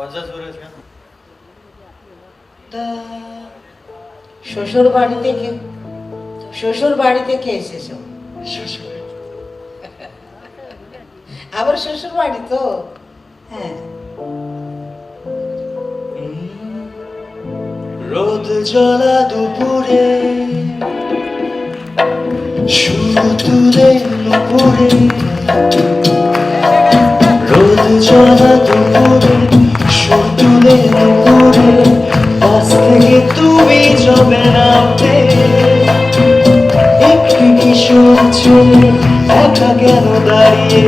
कौन सा सुर है इसका? শ্বশুর বাড়িতে এসেছো আবার শ্বশুর বাড়ি তো হ্যাঁ রোদ জ্বলা দুপুরে শুরু তুলে নুপুরে রোদ জ্বলা দুপুরে শুরু তুলে নুপুরে পাশ থেকে তুমি যাবে নামতে একটি কিশোর ছেলে একা কেন দাঁড়িয়ে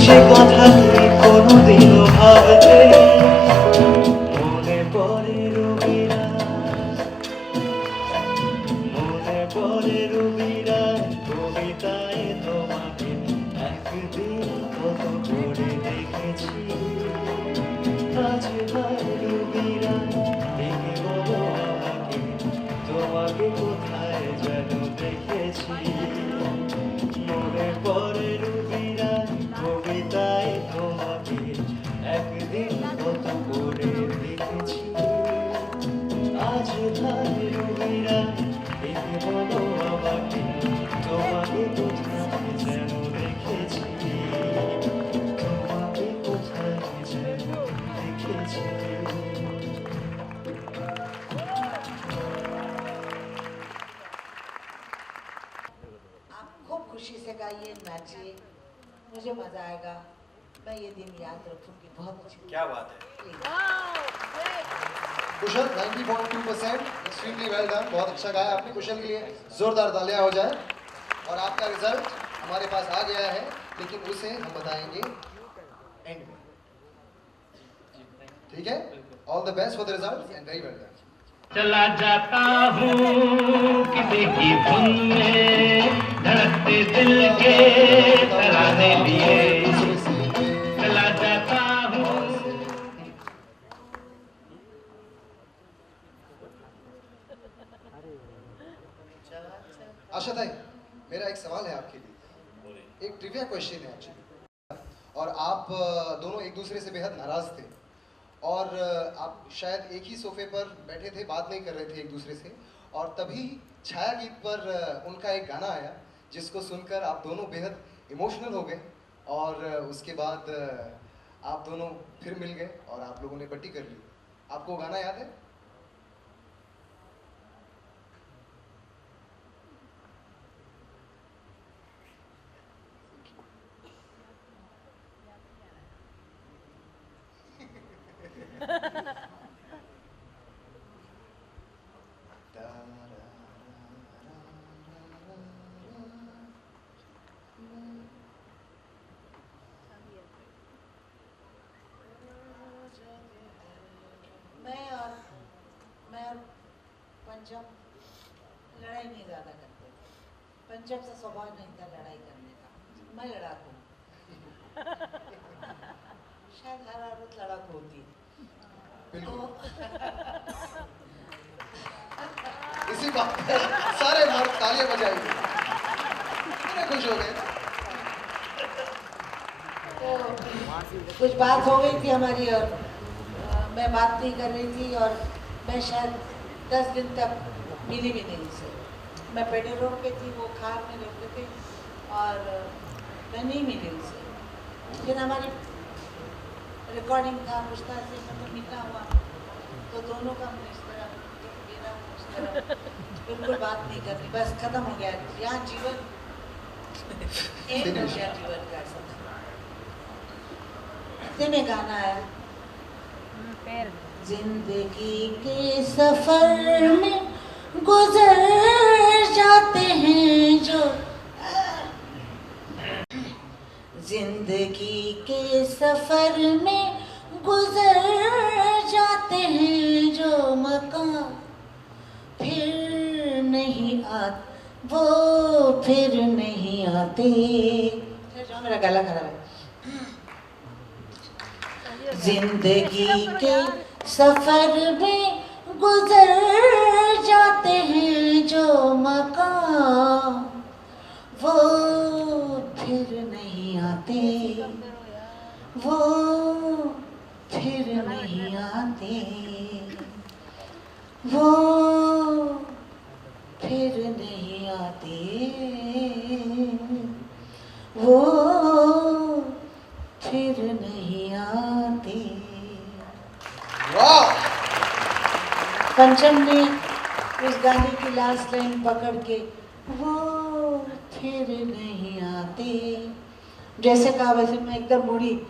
সে কথা তুমি কোনোদিনও ভাবতে মনে পড়ে রবিরা কবিতায় তোমাকে একদিন কত করে দেখেছি আজ ভাই রবিরা দেখে বলো আমাকে তোমাকে কোথায় যেন দেখেছি মনে পড়ে রবিরা কবিতায় তোমাকে একদিন কত করে দেখেছি আজ ভাই রবিরা দেখে বলো আমাকে তোমাকে কোথায় যেন দেখেছি তোমাকে কোথায় যেন দেখেছি आप खूब खुशी से गाइए नाचिए मुझे मजा आएगा मैं ये दिन याद रखूंगी बहुत अच्छी क्या बात है। कुशल 90.2%, एक्सट्रीमली वेल डन, बहुत अच्छा गाया आपने। कुशल के लिए जोरदार तालियां हो जाए। और आपका रिजल्ट हमारे पास आ गया है, लेकिन उसे हम बताएंगे एंड में, ठीक है? All the best for the result and very well done. चला जाता हूँ किसी की धुन में धड़कते दिल के तराने लिए चला जाता हूँ आशा ताई, मेरा एक सवाल है आपके लिए, एक ट्रिविया क्वेश्चन है एक्चुअली। और आप दोनों एक दूसरे से बेहद नाराज थे और आप शायद एक ही सोफे पर बैठे थे, बात नहीं कर रहे थे एक दूसरे से, और तभी छाया गीत पर उनका एक गाना आया जिसको सुनकर आप दोनों बेहद इमोशनल हो गए और उसके बाद आप दोनों फिर मिल गए और आप लोगों ने बट्टी कर ली। आपको वो गाना याद है? मैं और पंचम लड़ाई नहीं ज़्यादा करते। पंचम से स्वभाव नहीं था लड़ाई करने का, मैं लड़ाकू शायद हर औरत लड़ाकू होती है। बिल्कुल। इसी बात पे सारे मर्द तालियां बजाएंगे, कितने खुश हो गए। तो कुछ बात हो गई थी हमारी और मैं बात नहीं कर रही थी और मैं शायद 10 दिन तक मिली भी नहीं उनसे। मैं पेडर रोड पे थी, वो खार में रहते थे और मैं नहीं मिली उनसे। फिर हमारी रिकॉर्डिंग था, पूछता से मतलब मिलना हुआ तो दोनों का हमने इस तरह मेरा उस तरह बिल्कुल बात नहीं करनी, बस खत्म हो गया यहाँ जीवन एक हो गया जीवन का सब। में गाना है जिंदगी के सफर में गुजर जाते हैं जो, जिंदगी के सफर में गुजर जाते हैं जो मकान फिर नहीं आते, वो फिर नहीं आते। मेरा गला खराब है। जिंदगी के सफर में गुजर जाते हैं जो मकाम, वो फिर नहीं आते, वो फिर नहीं आते, वो फिर नहीं आते, वो फिर नहीं आते। वाह! पंचम ने उस गाने की लास्ट लाइन पकड़ के वो फिर नहीं आते जैसे कहा, वैसे मैं एकदम मुड़ी,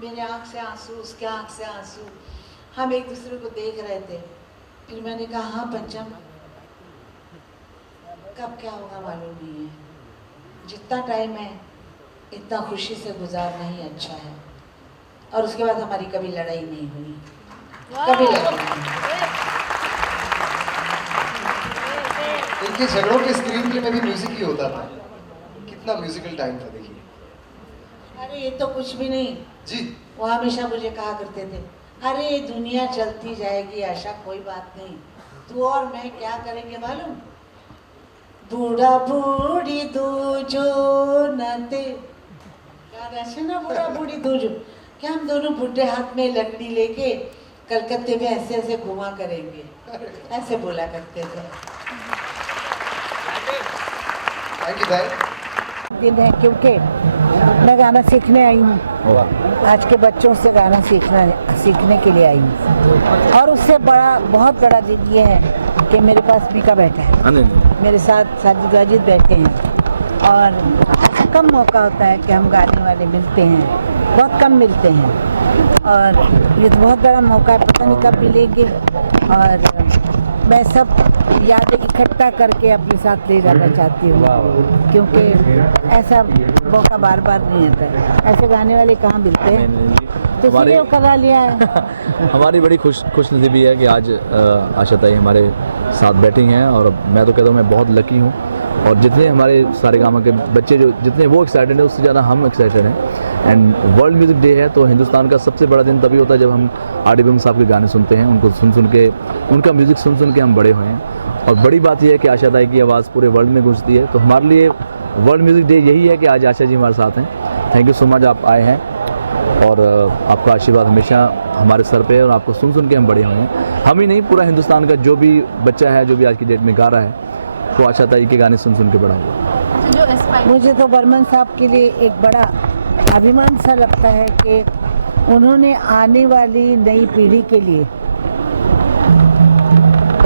मेरे आँख से आंसू, उसके आँख से आंसू, हम एक दूसरे को देख रहे थे। फिर मैंने कहा हाँ पंचम, कब क्या होगा मालूम नहीं है, जितना टाइम है इतना खुशी से गुजारना ही अच्छा है। और उसके बाद हमारी कभी लड़ाई नहीं हुई, कभी लड़ाई नहीं। इनके झगड़ों के स्क्रीन प्ले में भी म्यूजिक ही होता था। कितना म्यूजिकल टाइम था देखिए। अरे ये तो कुछ भी नहीं जी। वो हमेशा मुझे कहा करते थे, अरे दुनिया चलती जाएगी आशा, कोई बात नहीं, तू और मैं क्या करेंगे मालूम, बूढ़ा बूढ़ी दूजो नाते, गाना सुना, बूढ़ा बूढ़ी दूजो, क्या हम दोनों बुढ़े हाथ में लकड़ी लेके कलकत्ते में ऐसे ऐसे घुमा करेंगे, ऐसे बोला करते थे। थैंक यू भाई। दिन है क्योंकि मैं गाना सीखने आई हूँ, आज के बच्चों से गाना सीखने के लिए आई हूँ। और उससे बड़ा, बहुत बड़ा दिन ये है कि मेरे पास मीका बैठा है, मेरे साथ साजिद वाजिद बैठे हैं। और ऐसा कम मौका होता है कि हम गाने वाले मिलते हैं, बहुत कम मिलते हैं। और ये तो बहुत बड़ा मौका है, पता नहीं कब मिलेंगे। और मैं सब यादें इकट्ठा करके अपने साथ ले जाना चाहती हूँ, क्योंकि ऐसा मौका बार बार नहीं आता है। ऐसे गाने वाले कहाँ मिलते हैं, तो इसलिए करा लिया है। हमारी बड़ी खुशनसीबी है कि आज आशा ताई हमारे साथ बैठी हैं, और मैं तो कहता हूँ मैं बहुत लकी हूँ। और जितने हमारे सारे गामा के बच्चे जो जितने वो एक्साइटेड हैं, उससे ज़्यादा हम एक्साइटेड हैं। एंड वर्ल्ड म्यूज़िक डे है, तो हिंदुस्तान का सबसे बड़ा दिन तभी होता है जब हम आर.डी. बर्मन साहब के गाने सुनते हैं, उनको सुन के, उनका म्यूज़िक सुन के हम बड़े हुए हैं। और बड़ी बात यह है कि आशा ताई की आवाज़ पूरे वर्ल्ड में गूंजती है, तो हमारे लिए वर्ल्ड म्यूज़िक डे यही है कि आज आशा जी हमारे साथ हैं। थैंक यू सो मच, आप आए हैं, और आपका आशीर्वाद हमेशा हमारे सर पे है, और आपको सुन के हम बड़े हुए हैं। हम ही नहीं, पूरा हिंदुस्तान का जो भी बच्चा है, जो भी आज की डेट में गा रहा है, वो आशा ताई के गाने सुन के बड़ा हुआ। मुझे तो बर्मन साहब के लिए एक बड़ा अभिमान सा लगता है कि उन्होंने आने वाली नई पीढ़ी के लिए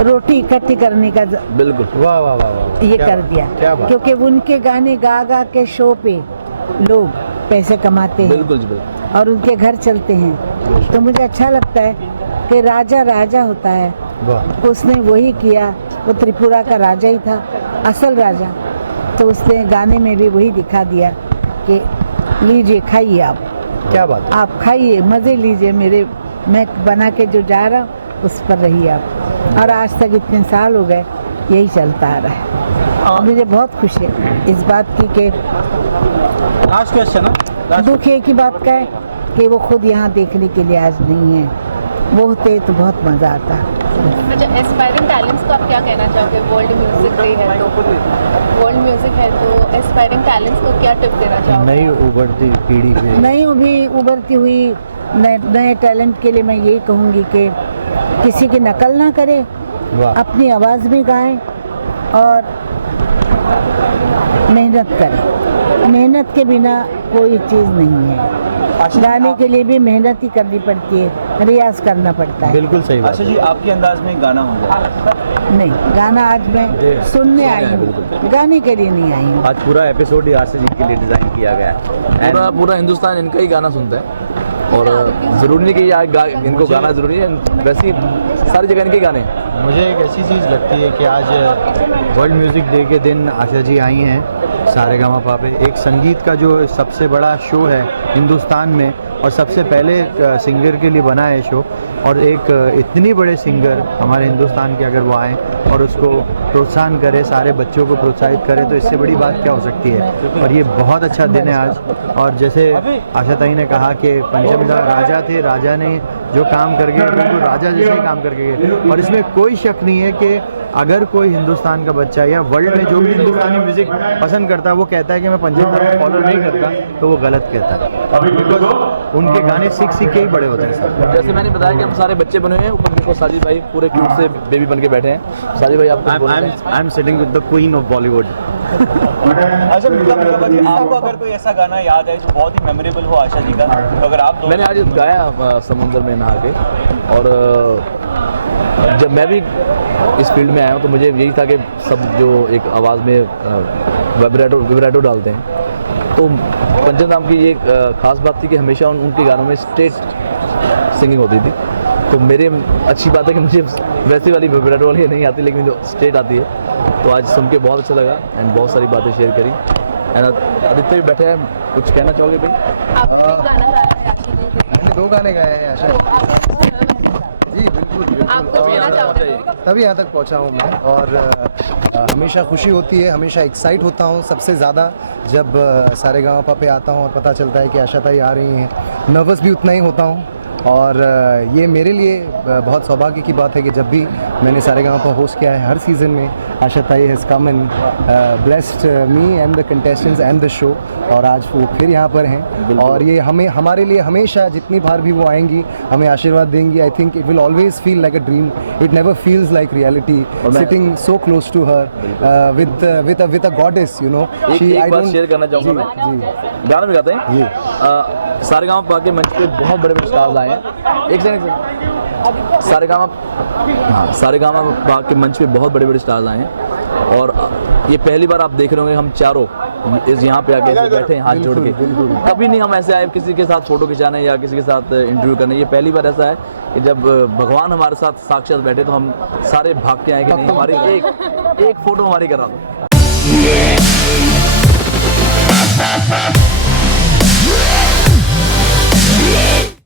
रोटी इकट्ठी करने का बिल्कुल, वाह वाह वाह वाह, ये कर दिया, क्योंकि उनके गाने गा के शो पे लोग पैसे कमाते हैं, बिल्कुल जी बिल्कुल, और उनके घर चलते हैं। तो मुझे अच्छा लगता है कि राजा राजा होता है, उसने वही किया, वो त्रिपुरा का राजा ही था, असल राजा। तो उसने गाने में भी वही दिखा दिया कि लीजिए खाइए, आप क्या बात, आप खाइए, मज़े लीजिए, मेरे मैं बना के जो जा रहा हूँ उस पर रहिए आप। और आज तक इतने साल हो गए यही चलता आ रहा है, और मुझे बहुत खुशी है इस बात की कि लास्ट क्वेश्चन, दुख एक ही बात का है कि वो खुद यहाँ देखने के लिए आज नहीं है, वो होते तो बहुत मज़ा आता। अच्छा, एस्पायरिंग टैलेंट्स को आप क्या कहना चाहोगे? वर्ल्ड म्यूजिक डे है तो, वर्ल्ड म्यूजिक है तो एस्पायरिंग टैलेंट्स को क्या टिप देना चाहोगे? नई उभरती पीढ़ी पे, नई भी उभरती हुई नए टैलेंट के लिए मैं यही कहूँगी कि किसी की नकल ना करे, अपनी आवाज़ भी गाएं और मेहनत करें। मेहनत के बिना कोई चीज़ नहीं है, गाने के लिए भी मेहनत ही करनी पड़ती है, रियाज करना पड़ता है। बिल्कुल सही बात। आशा जी, आपके अंदाज में गाना होगा? नहीं, गाना आज मैं सुनने आई हूँ, गाने के लिए नहीं आई हूँ। आज पूरा एपिसोड ही आशा जी के लिए डिजाइन किया गया है। पूरा हिंदुस्तान इनका ही गाना सुनता है, और ज़रूरी नहीं कि इनको गाना ज़रूरी है, वैसे ही सारी जगह इनके गाने हैं। मुझे एक ऐसी चीज़ लगती है कि आज वर्ल्ड म्यूज़िक डे के दिन आशा जी आई हैं सारेगामापा पे, एक संगीत का जो सबसे बड़ा शो है हिंदुस्तान में, और सबसे पहले सिंगर के लिए बना है शो, और एक इतनी बड़े सिंगर हमारे हिंदुस्तान के अगर वो आएँ और उसको प्रोत्साहन करे, सारे बच्चों को प्रोत्साहित करे, तो इससे बड़ी बात क्या हो सकती है। और ये बहुत अच्छा दिन है आज। और जैसे आशा ताई ने कहा कि पंचमदा राजा थे, राजा ने जो काम कर गए बिल्कुल राजा जैसे ही काम करके गए। और इसमें कोई शक नहीं है कि अगर कोई हिंदुस्तान का बच्चा या वर्ल्ड में जो भी हिंदुस्तानी म्यूज़िक पसंद करता है वो कहता है कि मैं पंजाब को फॉलो नहीं करता, तो वो गलत कहता है, बिकॉज उनके गाने सीख के ही बड़े होते हैं सर। जैसे मैंने बताया कि हम सारे बच्चे बने हुए हैं, ऊपर देखो साजिद भाई पूरे क्यूट से बेबी बन के बैठे हैं। साजिद भाई आप I am sitting with the queen of Bollywood. अच्छा मतलब आपको अगर कोई ऐसा गाना याद है जो बहुत ही मेमोरेबल हो आशा जी का, तो अगर आप मैंने आज गाया समुंदर में नहा के। और जब मैं भी इस फील्ड में आया हूँ तो मुझे यही था कि सब जो एक आवाज़ में विब्रेटो डालते हैं, तो पंचम नाम की ये ख़ास बात थी कि हमेशा उनके गानों में स्ट्रेट सिंगिंग होती थी। तो मेरे अच्छी बात है कि मुझे वैसी वाली विब्रेटो वाली नहीं आती, लेकिन जो स्ट्रेट आती है। तो आज सुन के बहुत अच्छा लगा एंड बहुत सारी बातें शेयर करी। एंड आदित्य भी बैठे हैं, कुछ कहना चाहोगे भाई? मैंने 2 गाने गाए हैं आशा जी, बिल्कुल तभी यहाँ तक पहुँचा हूँ मैं। और हमेशा खुशी होती है, हमेशा एक्साइट होता हूँ सबसे ज़्यादा जब सारेगामापा पे आता हूँ और पता चलता है कि आशा ताई आ रही हैं। नर्वस भी उतना ही होता हूँ। और ये मेरे लिए बहुत सौभाग्य की बात है कि जब भी मैंने सारेगामापा होस्ट किया है हर सीज़न में आशा ताई has come and blessed me and the contestants and the show. और आज वो फिर यहाँ पर हैं और ये हमारे लिए हमेशा जितनी बार भी वो आएंगी हमें आशीर्वाद देंगी। I think it will always feel like a dream, it never feels like reality sitting so close to her with a goddess, you know. एक बात शेयर करना चाहूँगा मैं, गाना भी गाते हैं। सारेगामापा के मंच पे बहुत बड़े बड़े स्टार्स आए हैं। एक सेकंड, सारेगामापा के मंच पे बहुत बड़े बड़े स्टार्स आए हैं और ये पहली बार आप देख रहे होंगे हम चारों इस यहाँ पे आके ऐसे बैठे हैं हाथ जोड़ के। कभी नहीं हम ऐसे आए किसी के साथ फोटो खिंचाने या किसी के साथ इंटरव्यू करने। ये पहली बार ऐसा है कि जब भगवान हमारे साथ साक्षात बैठे तो हम सारे भाग के आए कि नहीं हमारी एक फोटो हमारी करा दो।